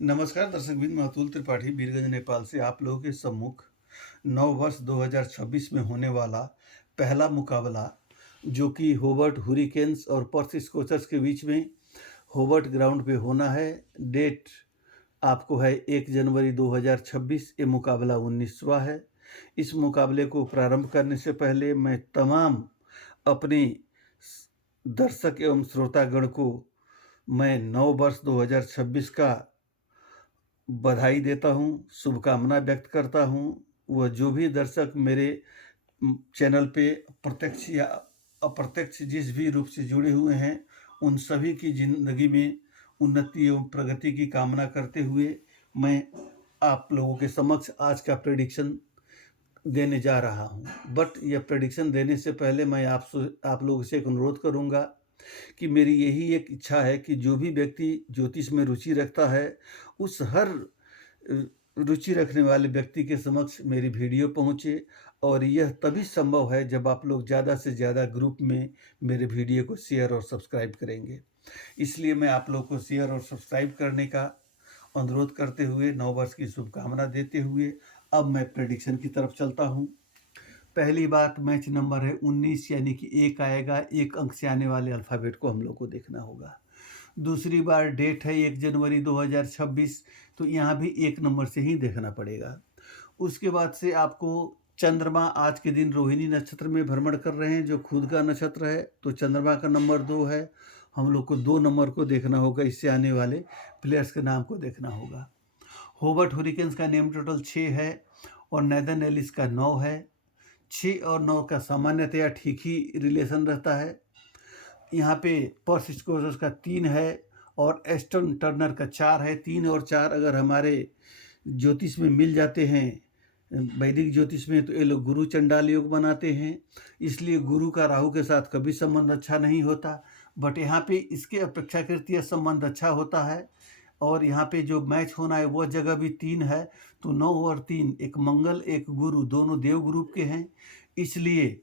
नमस्कार दर्शकबिंद, मैं अतुल त्रिपाठी बीरगंज नेपाल से आप लोगों के सम्मुख नव वर्ष 2026 में होने वाला पहला मुकाबला जो कि होबर्ट हुरिकेन्स और पर्थ स्कोचर्स के बीच में होबर्ट ग्राउंड पे होना है। डेट आपको है 1 जनवरी 2026। ये मुकाबला 19वां है। इस मुकाबले को प्रारंभ करने से पहले मैं तमाम अपने दर्शक एवं श्रोतागण को मैं नव वर्ष 2026 का बधाई देता हूँ, शुभकामना व्यक्त करता हूँ। वह जो भी दर्शक मेरे चैनल पे प्रत्यक्ष या अप्रत्यक्ष जिस भी रूप से जुड़े हुए हैं, उन सभी की ज़िंदगी में उन्नति एवं प्रगति की कामना करते हुए मैं आप लोगों के समक्ष आज का प्रेडिक्शन देने जा रहा हूँ। बट यह प्रेडिक्शन देने से पहले मैं आप लोगों से एक अनुरोध करूँगा कि मेरी यही एक इच्छा है कि जो भी व्यक्ति ज्योतिष में रुचि रखता है, उस हर रुचि रखने वाले व्यक्ति के समक्ष मेरी वीडियो पहुँचे। और यह तभी संभव है जब आप लोग ज़्यादा से ज़्यादा ग्रुप में मेरे वीडियो को शेयर और सब्सक्राइब करेंगे। इसलिए मैं आप लोग को शेयर और सब्सक्राइब करने का अनुरोध करते हुए नव वर्ष की शुभकामना देते हुए अब मैं प्रेडिक्शन की तरफ चलता हूँ। पहली बात, मैच नंबर है 19, यानी कि 1 आएगा। 1 अंक से आने वाले अल्फ़ाबेट को हम लोग को देखना होगा। दूसरी बार डेट है 1 जनवरी 2026, तो यहाँ भी 1 नंबर से ही देखना पड़ेगा। उसके बाद से आपको चंद्रमा आज के दिन रोहिणी नक्षत्र में भ्रमण कर रहे हैं, जो खुद का नक्षत्र है, तो चंद्रमा का नंबर 2 है। हम लोग को 2 नंबर को देखना होगा, इससे आने वाले प्लेयर्स के नाम को देखना होगा। होबर्ट हुरिकेन्स का नेम टोटल 6 है और नेदन एलिस का 9 है। 6 और 9 का सामान्यतया ठीक ही रिलेशन रहता है। यहाँ पे पर्थ स्कोचर्स का 3 है और एस्टन टर्नर का 4 है। 3 और 4 अगर हमारे ज्योतिष में मिल जाते हैं, वैदिक ज्योतिष में, तो ये लोग गुरु चंडाल योग बनाते हैं। इसलिए गुरु का राहु के साथ कभी संबंध अच्छा नहीं होता, बट यहाँ पे इसके अपेक्षाकृत यह संबंध अच्छा होता है। और यहाँ पे जो मैच होना है वह जगह भी 3 है, तो 9 और 3, एक मंगल एक गुरु, दोनों देव ग्रुप के हैं। इसलिए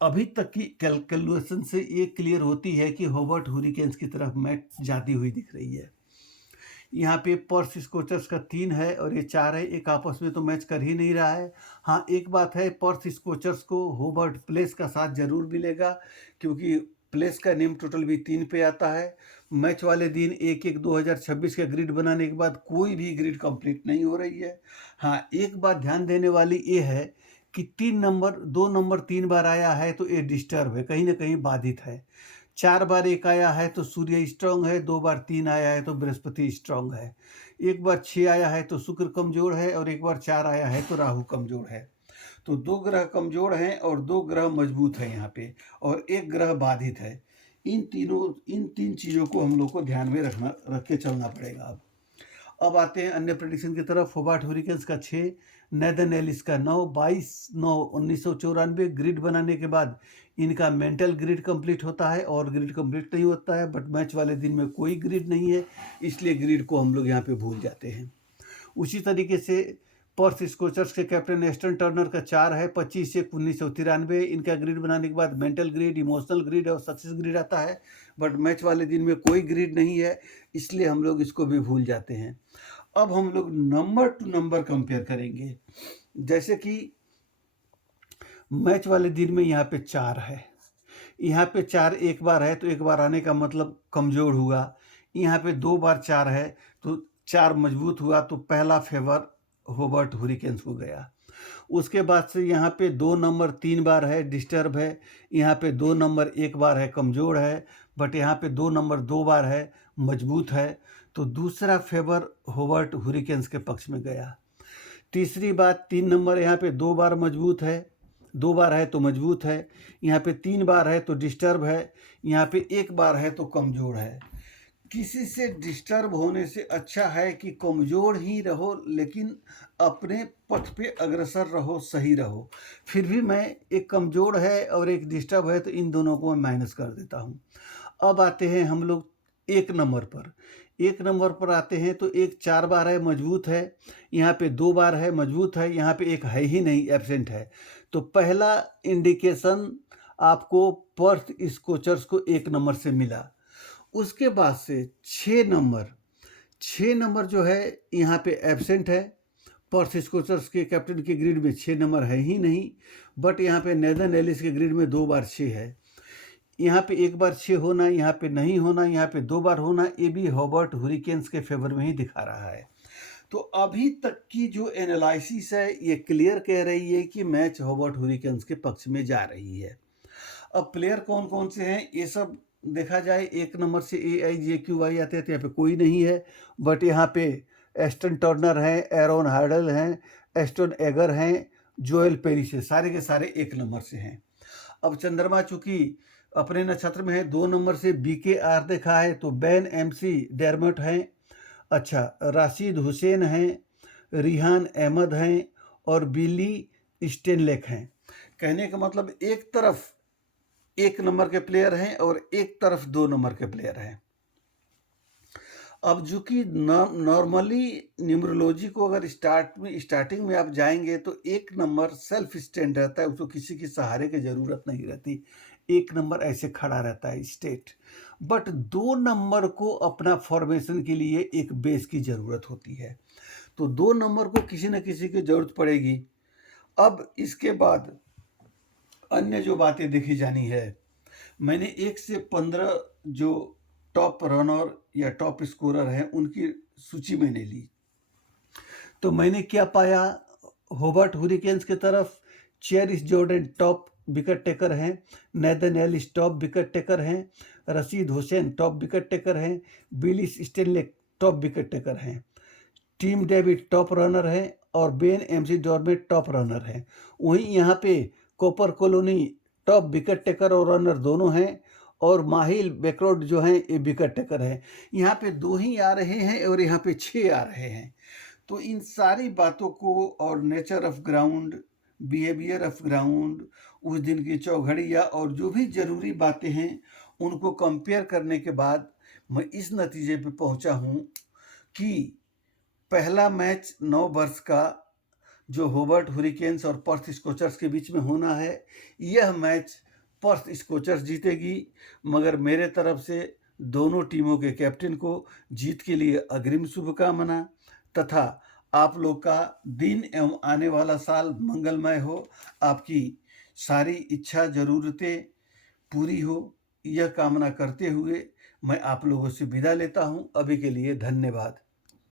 अभी तक की कैलकुलेशन से ये क्लियर होती है कि होबर्ट हुरिकेन्स की तरफ मैच जाती हुई दिख रही है। यहाँ पे पर्थ स्कोचर्स का 3 है और ये 4 है। एक आपस में तो मैच कर ही नहीं रहा है। हाँ, एक बात है, पर्थ स्कोचर्स को होबर्ट प्लेस का साथ जरूर मिलेगा, क्योंकि प्लेस का नेम टोटल भी 3 पे आता है। मैच वाले दिन 1/1/2026 का ग्रिड बनाने के बाद कोई भी ग्रिड कंप्लीट नहीं हो रही है। हाँ, एक बात ध्यान देने वाली ये है कि 2 नंबर 3 बार आया है, तो ये डिस्टर्ब है, कहीं ना कहीं बाधित है। 4 बार 1 आया है तो सूर्य स्ट्रांग है, 2 बार 3 आया है तो बृहस्पति स्ट्रांग है, 1 बार 6 आया है तो शुक्र कमजोर है, और 1 बार 4 आया है तो राहु कमजोर है। तो 2 ग्रह कमजोर हैं और 2 ग्रह मजबूत हैं यहाँ पे, और 1 ग्रह बाधित है। इन 3 चीज़ों को हम लोग को ध्यान में रख के चलना पड़ेगा। अब आते हैं अन्य प्रेडिक्शन की तरफ। होबर्ट हुरिकेन्स का 6, नेदन एलिस का 9, 22/9/1994। ग्रिड बनाने के बाद इनका मेंटल ग्रिड कंप्लीट होता है, और ग्रिड कंप्लीट नहीं होता है, बट मैच वाले दिन में कोई ग्रिड नहीं है, इसलिए ग्रिड को हम लोग यहाँ पे भूल जाते हैं। उसी तरीके से पर्थ स्कोचर्स के कैप्टन एस्टन टर्नर का 4 है, 25/1/1993। इनका ग्रिड बनाने के बाद मेंटल ग्रिड, इमोशनल ग्रिड और सक्सेस ग्रिड आता है, बट मैच वाले दिन में कोई ग्रिड नहीं है, इसलिए हम लोग इसको भी भूल जाते हैं। अब हम लोग नंबर टू नंबर कंपेयर करेंगे। जैसे कि मैच वाले दिन में यहाँ पे 4 है, यहाँ पे 4 एक बार है, तो एक बार आने का मतलब कमज़ोर हुआ। यहाँ पे 2 बार 4 है, तो 4 मजबूत हुआ, तो पहला फेवर होबर्ट हुरिकेन्स को गया। उसके बाद से यहाँ पे 2 नंबर 3 बार है, डिस्टर्ब है। यहाँ पे 2 नंबर 1 बार है, कमज़ोर है, बट यहाँ पे 2 नंबर 2 बार है, मजबूत है, तो दूसरा फेवर होबर्ट हुरिकेन्स के पक्ष में गया। तीसरी बात, 3 नंबर यहाँ पे 2 बार मजबूत है, 2 बार है तो मजबूत है। यहाँ पे 3 बार है तो डिस्टर्ब है, यहाँ पे 1 बार है तो कमज़ोर है। किसी से डिस्टर्ब होने से अच्छा है कि कमज़ोर ही रहो, लेकिन अपने पथ पे अग्रसर रहो, सही रहो। फिर भी मैं, एक कमज़ोर है और एक डिस्टर्ब है, तो इन दोनों को मैं माइनस कर देता हूँ। अब आते हैं हम लोग 1 नंबर पर। 1 नंबर पर आते हैं तो 1 4 बार है, मजबूत है। यहाँ पे 2 बार है, मजबूत है। यहाँ पे 1 है ही नहीं, एब्सेंट है। तो पहला इंडिकेशन आपको पर्थ स्कोचर्स को 1 नंबर से मिला। उसके बाद से 6 नंबर, 6 नंबर जो है यहाँ पे एब्सेंट है। पर्थ स्कोचर्स के कैप्टन के ग्रिड में 6 नंबर है ही नहीं, बट यहाँ पे नेथन एलिस के ग्रिड में 2 बार 6 है। यहाँ पे 1 बार 6 होना, यहाँ पे नहीं होना, यहाँ पे 2 बार होना, ये भी हॉबर्ट हुरिकेन्स के फेवर में ही दिखा रहा है। तो अभी तक की जो एनालिसिस है ये क्लियर कह रही है कि मैच हॉबर्ट हुरिकेन्स के पक्ष में जा रही है। अब प्लेयर कौन कौन से हैं ये सब देखा जाए, 1 नंबर से AIJQI आते हैं तो यहाँ पे कोई नहीं है, बट यहाँ पे एस्टन टर्नर हैं, एरोन हार्डल हैं, एस्टन एगर हैं, जोएल पेरिस है, सारे के सारे 1 नंबर से हैं। अब चंद्रमा चूंकि अपने नक्षत्र में है, 2 नंबर से BKR देखा है तो बैन MC डेरमट हैं, अच्छा राशिद हुसैन हैं, रिहान अहमद हैं और बिली स्टेनलेक हैं। कहने का मतलब एक तरफ 1 नंबर के प्लेयर हैं और एक तरफ 2 नंबर के प्लेयर हैं। अब जो कि नॉर्मली न्यूमरोलॉजी को अगर स्टार्टिंग में आप जाएंगे तो 1 नंबर सेल्फ स्टैंड रहता है, उसको किसी के सहारे की जरूरत नहीं रहती। 1 नंबर ऐसे खड़ा रहता है स्टेट, बट 2 नंबर को अपना फॉर्मेशन के लिए एक बेस की जरूरत होती है, तो 2 नंबर को किसी न किसी की जरूरत पड़ेगी। अब इसके बाद अन्य जो बातें देखी जानी है, मैंने 1 से 15 जो टॉप रनर या टॉप स्कोरर हैं उनकी सूची मैंने ली, तो मैंने क्या पाया, हॉबर्ट हुरिकेन्स की तरफ Chris Jordan top wicket taker हैं, Nathan Ellis top wicket taker हैं, Rashid Hussain top wicket taker हैं, Billy Stanlake top wicket taker हैं, टीम डेविड टॉप रनर हैं और Ben MC Dermott top runner हैं। वहीं यहाँ पे कॉपर कॉलोनी टॉप विकेट टेकर और रनर दोनों हैं और माहिल बैकवर्ड जो हैं ये विकेट टेकर हैं। यहाँ पे 2 ही आ रहे हैं और यहाँ पे 6 आ रहे हैं। तो इन सारी बातों को और nature of ground, behaviour of ground, उस दिन की चौघड़िया और जो भी ज़रूरी बातें हैं उनको कंपेयर करने के बाद मैं इस नतीजे पे पहुंचा हूं कि पहला मैच 9 वर्ष का जो हॉबर्ट हुरिकेन्स और पर्थ स्कोचर्स के बीच में होना है, यह मैच पर्थ स्कोचर्स जीतेगी। मगर मेरे तरफ से दोनों टीमों के कैप्टन को जीत के लिए अग्रिम शुभकामना, तथा आप लोग का दिन एवं आने वाला साल मंगलमय हो, आपकी सारी इच्छा ज़रूरतें पूरी हो, यह कामना करते हुए मैं आप लोगों से विदा लेता हूं। अभी के लिए धन्यवाद।